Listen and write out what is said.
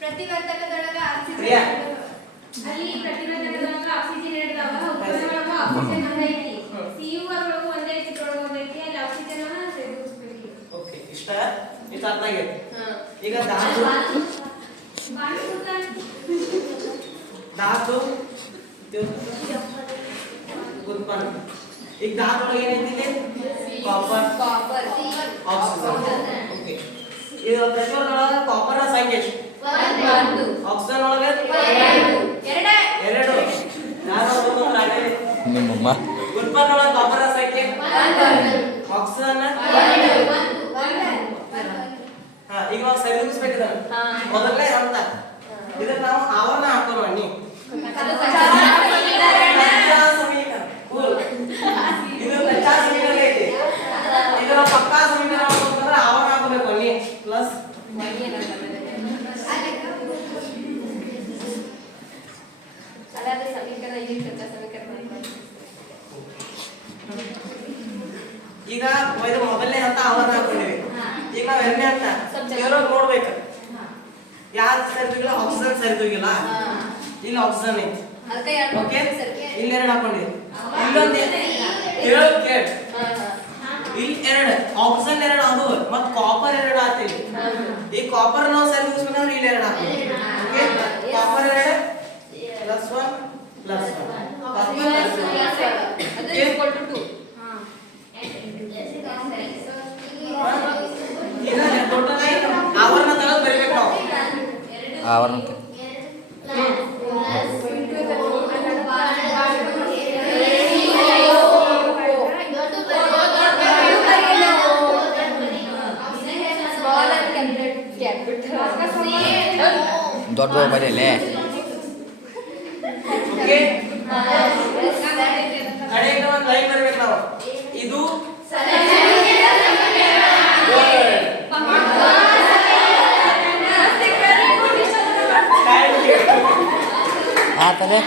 ಪ್ರತಿವರ್ತಕದೊಳಗ ಪ್ರಿಯಾ ಅಲ್ಲಿ ಪ್ರತಿವರ್ತಕದೊಳಗ ಆಕ್ಸಿಜನ್ ಇರ್ತಾವ ಉತ್ಪನ್ನದೊಳಗ oxygen ಒಂದೈತಿ CU ಒಳಗ ಒಂದೈತಿ ಇದ್ರೊಳಗ ಒಂದೈತಿ ಅಲ್ಲಿ ಆಕ್ಸಿಜನ್ ಅನ್ನ ಸೇರಿಸಬೇಕು. ಓಕೆ ಇಷ್ಟ ಅರ್ಥ ಆಗೈತೆ. ಈಗ ಧಾತು ಉತ್ಪನ್ನ ಈಗ ಧಾತು ಒಳಗೆ ಏನೈತಿ ಕಾಪರ್ ಆಕ್ಸಿಜನ್. ಓಕೆ ಇದು ಪ್ರತಿಯೊಂದರೊಳಗೆ ಕಾಪರ್ ನ ಸಂಖ್ಯೆ ಎಷ್ಟು? 1 ಆಕ್ಸಿಜನ್ ಒಳಗೆ 2 ನಿಮ್ಮಮ್ಮ ಉತ್ಪನ್ನ ಒಳಗೆ ಕಾಪರ್ ನ ಸಂಖ್ಯೆ 1 ಆಕ್ಸಿಜನ್ ಈಗ ನಾವು ಸರಿದೂಗಿಸ್ಬೇಕು ಇದನ್ನ. ಮೊದಲನೇ ಹಂತ ಇದನ್ನ ನಾವು ಆವರಣ ಹಾಕೋಣ ಬನ್ನಿ. ಇದು ಕಚ್ಚಾ ಸಮೀಕರಣ ಐತಿ. ಇದರ ಪಕ್ಕಾ ಸಮೀಕರಣ ಅಂತಂದ್ರೆ ಆವರಣ ಹಾಕೋಬೇಕು ಬನ್ನಿ ಪ್ಲಸ್ ಈಗ ಇದು ಮೊದಲನೇ ಹಂತ ಆವರಣ ಹಾಕೊಂಡಿವಿ. ಈಗ ನಾವು ಎರಡನೇ ಹಂತ ಕೇವಲ ನೋಡ್ಬೇಕು ಯಾರು ಸರಿದೂಗಿಲ್ಲ ಆಕ್ಸಿಜನ್ ಸರಿದೂಗಿಲ್ಲ. ಇಲ್ಲಿ ಆಕ್ಸಿಜನ್ ಐತಿ. ಓಕೆ ಇಲ್ಲಿ ಎರಡು ಹಾಕೊಂಡಿವಿ. ಇಲ್ಲೊಂದು ಕೇಳ್ ಇಲ್ಲಿ ಎರಡು ಆಕ್ಸಿಜನ್ ಎರಡು ಅದು ಮತ್ತು ಕಾಪರ್ ಎರಡು ಆಗ್ತೀವಿ. ಈ ಕಾಪರ್ ನಾವು ಸರಿದೂಗಿಸ್ಬೇಕಂದ್ರೆ ಇಲ್ಲಿ ಎರಡು ಹಾಕೋದು. ಓಕೆ ಕಾಪರ್ ಎರಡು +1 +1 ಟೋಟಲ್ ಆವರಣ ತೆಗೆದು ಬರೀಬೇಕು ನಾವು. ಆವರಣ ದೊಡ್ಡ ಬರೀಲೆ ಓಕೆ ಕಡೆಯಿಂದ ಒಂದು ಲೈನ್ ಬರಬೇಕು ನಾವು. ಇದು ಆತಲೆ